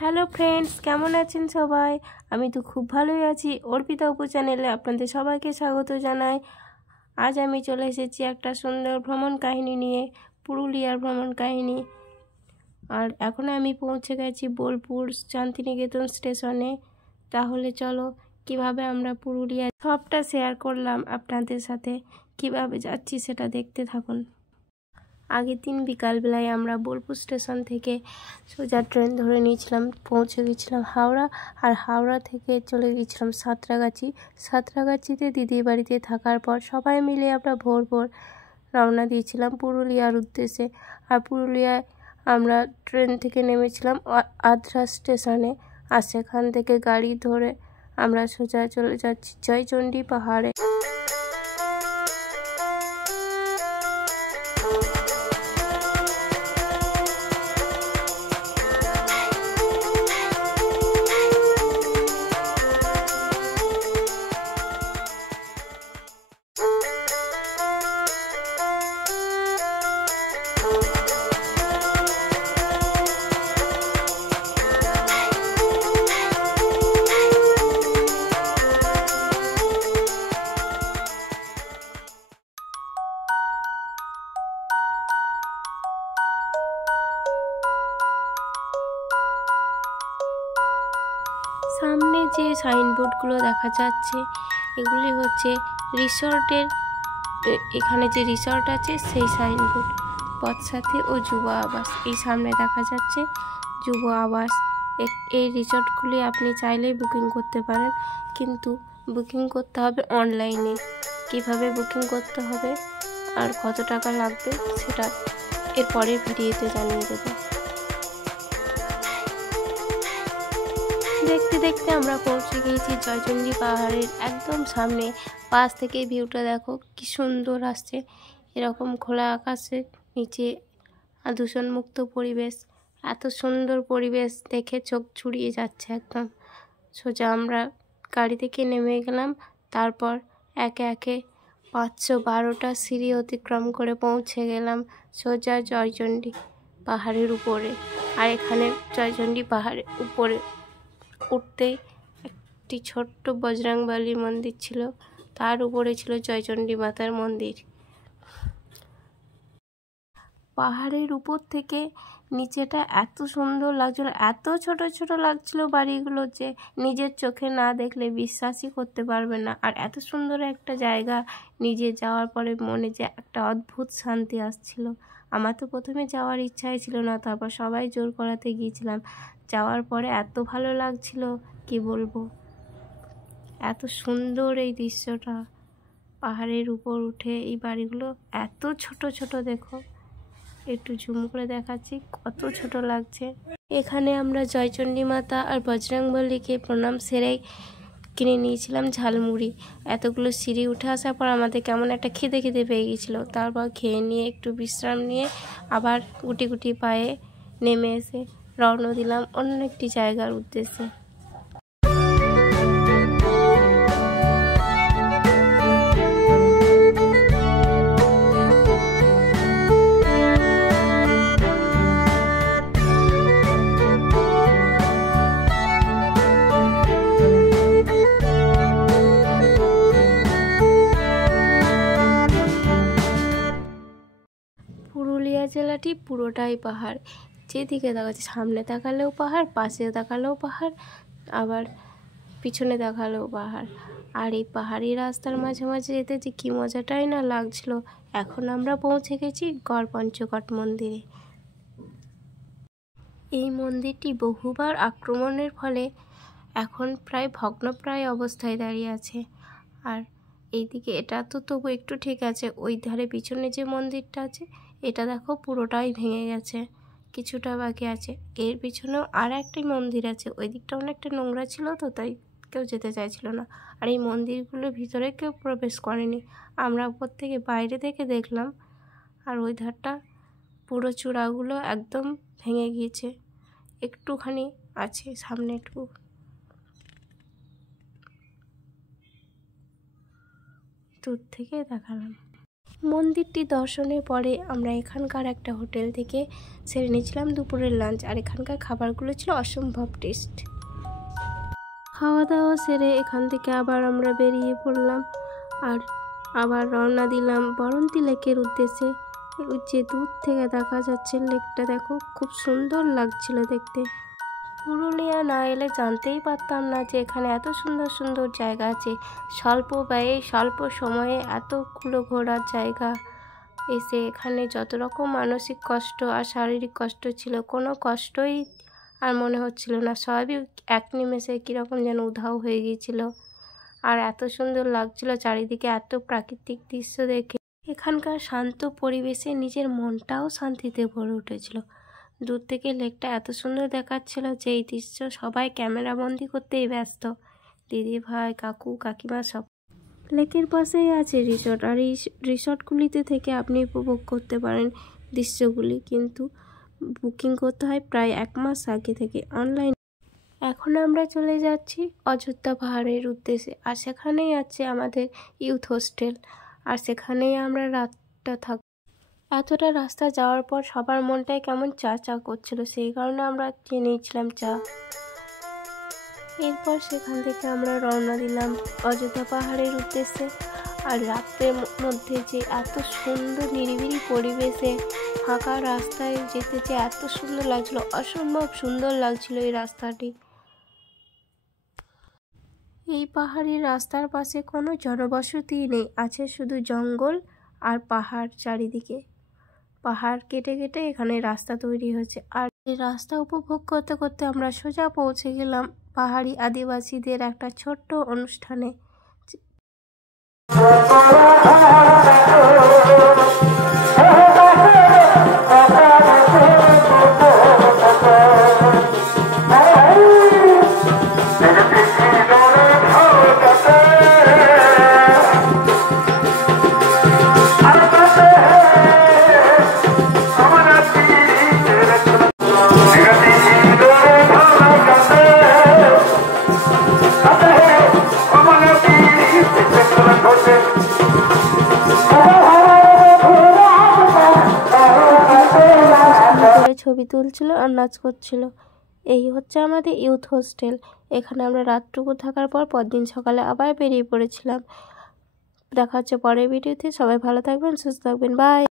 Hello friends, কেমন আছেন সবাই? আমি তো খুব ভালোই আছি। অর্পিতা উপু চ্যানেলে আপনাদের সবাইকে স্বাগত জানাই। আজ আমি চলে এসেছি একটা সুন্দর ভ্রমণ কাহিনী নিয়ে, পুরুলিয়ার ভ্রমণ কাহিনী। আর এখন আমি পৌঁছে গেছি বোলপুর শান্তিনিকেতন স্টেশনে। তাহলে চলো কিভাবে আমরা পুরুলিয়া সবটা শেয়ার করলাম আপনাদের সাথে, কিভাবে যাচ্ছি সেটা দেখতে থাকুন। আগের দিন বিকালবেলায় আমরা বোলপুর স্টেশন থেকে সোজা ট্রেন ধরে নিয়েছিলাম, পৌঁছে গেছিলাম হাওড়া। আর হাওড়া থেকে চলে গেছিলাম সাঁতরাগাছি। সাঁতরাগাছিতে দিদির বাড়িতে থাকার পর সবাই মিলে আমরা ভোর ভোর রওনা দিয়েছিলাম পুরুলিয়ার উদ্দেশ্যে। আর পুরুলিয়ায় আমরা ট্রেন থেকে নেমেছিলাম আদ্রা স্টেশনে। আর সেখান থেকে গাড়ি ধরে আমরা সোজা চলে যাচ্ছি জয়চণ্ডী পাহাড়ে। সামনে যে সাইনবোর্ডগুলো দেখা যাচ্ছে এগুলি হচ্ছে রিসর্টের, এখানে যে রিসর্ট আছে সেই সাইনবোর্ড। পথসাথী ও যুব আবাস এই সামনে দেখা যাচ্ছে যুব আবাস। এই রিসর্টগুলি আপনি চাইলেই বুকিং করতে পারেন, কিন্তু বুকিং করতে হবে অনলাইনে। কিভাবে বুকিং করতে হবে আর কত টাকা লাগবে সেটা এর পরের ভিডিওতে জানিয়ে দেবো। দেখতে দেখতে আমরা পৌঁছে গিয়েছি জয়চণ্ডী পাহাড়ের একদম সামনে। পাশ থেকে ভিউটা দেখো কি সুন্দর আসছে। এরকম খোলা আকাশের নিচে দূষণমুক্ত পরিবেশ, এত সুন্দর পরিবেশ দেখে চোখ জুড়িয়ে যাচ্ছে একদম। সোজা আমরা গাড়ি থেকে নেমে গেলাম। তারপর একে একে 512টা সিঁড়ি অতিক্রম করে পৌঁছে গেলাম সোজা জয়চণ্ডী পাহাড়ের উপরে। আর এখানে জয়চণ্ডী পাহাড়ের উপরে উঠতেই একটি ছোট্ট বজরংবলী মন্দির ছিল, তার উপরে ছিল জয়চণ্ডী মাতার মন্দির। পাহাড়ের উপর থেকে নিচেটা এত সুন্দর লাগছিল, এত ছোট ছোট লাগছিল বাড়িগুলো যে নিজের চোখে না দেখলে বিশ্বাসই করতে পারবে না। আর এত সুন্দর একটা জায়গা, নিজে যাওয়ার পরে মনে যে একটা অদ্ভুত শান্তি আসছিল। আমার তো প্রথমে যাওয়ার ইচ্ছাই ছিল না, তারপর সবাই জোর করাতে গিয়েছিলাম। যাওয়ার পরে এত ভালো লাগছিল কি বলবো। এত সুন্দর এই দৃশ্যটা, পাহাড়ের উপর উঠে এই বাড়িগুলো এত ছোট ছোট, দেখো একটু জুম করে দেখাচ্ছি কত ছোট লাগছে। এখানে আমরা জয়চণ্ডী মাতা আর বজরংবলীকে প্রণাম সেরে কিনে নিয়েছিলাম ঝালমুড়ি। এতগুলো সিঁড়ি উঠে আসার পর আমাদের কেমন একটা খিদে খিদে পেয়ে গেছিলো। তারপর খেয়ে নিয়ে একটু বিশ্রাম নিয়ে আবার গুটি গুটি পায়ে নেমে এসে রওনা দিলাম অন্য একটি জায়গার উদ্দেশ্যে। পুরুলিয়া জেলাটি পুরোটাই পাহাড়। যেদিকে তাকাচ্ছি, সামনে তাকালেও পাহাড়, পাশে তাকালেও পাহাড়, আবার পিছনে তাকালেও পাহাড়। আর এই পাহাড়ি রাস্তার মাঝে মাঝে যেতে যে কী মজাটাই না লাগছিল। এখন আমরা পৌঁছে গেছি গড় পঞ্চকোট মন্দিরে। এই মন্দিরটি বহুবার আক্রমণের ফলে এখন প্রায় ভগ্নপ্রায় অবস্থায় দাঁড়িয়ে আছে। আর এইদিকে এটা তো তবু একটু ঠিক আছে, ওই ধারে পিছনে যে মন্দিরটা আছে এটা দেখো পুরোটাই ভেঙে গেছে, কিছুটা বাকি আছে। এর পিছনেও আর একটি মন্দির আছে, ওই দিকটা অনেকটা নোংরা ছিল তো তাই কেউ যেতে চাইছিল না। আর এই মন্দিরগুলোর ভিতরে কেউ প্রবেশ করেনি, আমরা উপর থেকে বাইরে থেকে দেখলাম। আর ওই ধারটা পুরো চূড়াগুলো একদম ভেঙে গিয়েছে, একটুখানি আছে সামনে একটু। দূর থেকে দেখালাম। মন্দিরটি দর্শনের পরে আমরা এখানকার একটা হোটেল থেকে সেরে নিয়েছিলাম দুপুরের লাঞ্চ। আর এখানকার খাবারগুলো ছিল অসম্ভব টেস্ট। খাওয়া দাওয়া সেরে এখান থেকে আবার আমরা বেরিয়ে পড়লাম আর আবার রওনা দিলাম বরন্তী লেকের উদ্দেশ্যে। যে দূর থেকে দেখা যাচ্ছে লেকটা, দেখো খুব সুন্দর লাগছিল দেখতে। পুরুলিয়া না এলে জানতেই পারতাম না যে এখানে এত সুন্দর সুন্দর জায়গা আছে। স্বল্প ব্যয়ে স্বল্প সময়ে এতগুলো ঘোরার জায়গা। এসে এখানে যত রকম মানসিক কষ্ট আর শারীরিক কষ্ট ছিল, কোনো কষ্টই আর মনে হচ্ছিল না। সবই এক নিমেষে কীরকম যেন উধাও হয়ে গিয়েছিল। আর এত সুন্দর লাগছিল চারিদিকে এত প্রাকৃতিক দৃশ্য দেখে। এখানকার শান্ত পরিবেশে নিজের মনটাও শান্তিতে ভরে উঠেছিল। দূর থেকে লেকটা এত সুন্দর দেখাচ্ছিল যে এই দৃশ্য সবাই ক্যামেরাবন্দি করতেই ব্যস্ত। দিদি ভাই কাকু কাকিমা সব। লেকের পাশেই আছে রিসর্ট, আর এই রিসর্টগুলিতে থেকে আপনি উপভোগ করতে পারেন দৃশ্যগুলি, কিন্তু বুকিং করতে হয় প্রায় 1 মাস আগে থেকে অনলাইন। এখন আমরা চলে যাচ্ছি অযোধ্যা পাহাড়ের উদ্দেশ্যে। আর সেখানেই আছে আমাদের ইউথ হোস্টেল, আর সেখানেই আমরা রাতটা থাকব। এতটা রাস্তা যাওয়ার পর সবার মনটাই কেমন চা চা করছিল, সেই কারণে আমরা খেয়ে নিয়েছিলাম চা। এরপর সেখান থেকে আমরা রওনা দিলাম অযোধ্যা পাহাড়ের উদ্দেশ্যে। আর রাতের মধ্যে যে এত সুন্দর নিরিবিলি পরিবেশে ফাঁকা রাস্তায় যেতে যে এত সুন্দর লাগছিল, অসম্ভব সুন্দর লাগছিল এই রাস্তাটি। এই পাহাড়ি রাস্তার পাশে কোনো জনবসতি নেই, আছে শুধু জঙ্গল আর পাহাড় চারিদিকে। পাহাড় কেটে কেটে এখানে রাস্তা তৈরি হয়েছে। আর এই রাস্তা উপভোগ করতে করতে আমরা সোজা পৌঁছে গেলাম পাহাড়ি আদিবাসীদের একটা ছোট্ট অনুষ্ঠানে। ছবি তুলছিল আর নাচ করছিল। এই হচ্ছে আমাদের ইউথ হোস্টেল। এখানে আমরা রাতটুকু থাকার পর পরদিন সকালে আবার বেরিয়ে পড়েছিলাম। দেখা হচ্ছে পরের ভিডিওতে। সবাই ভালো থাকবেন, সুস্থ থাকবেন, বাই।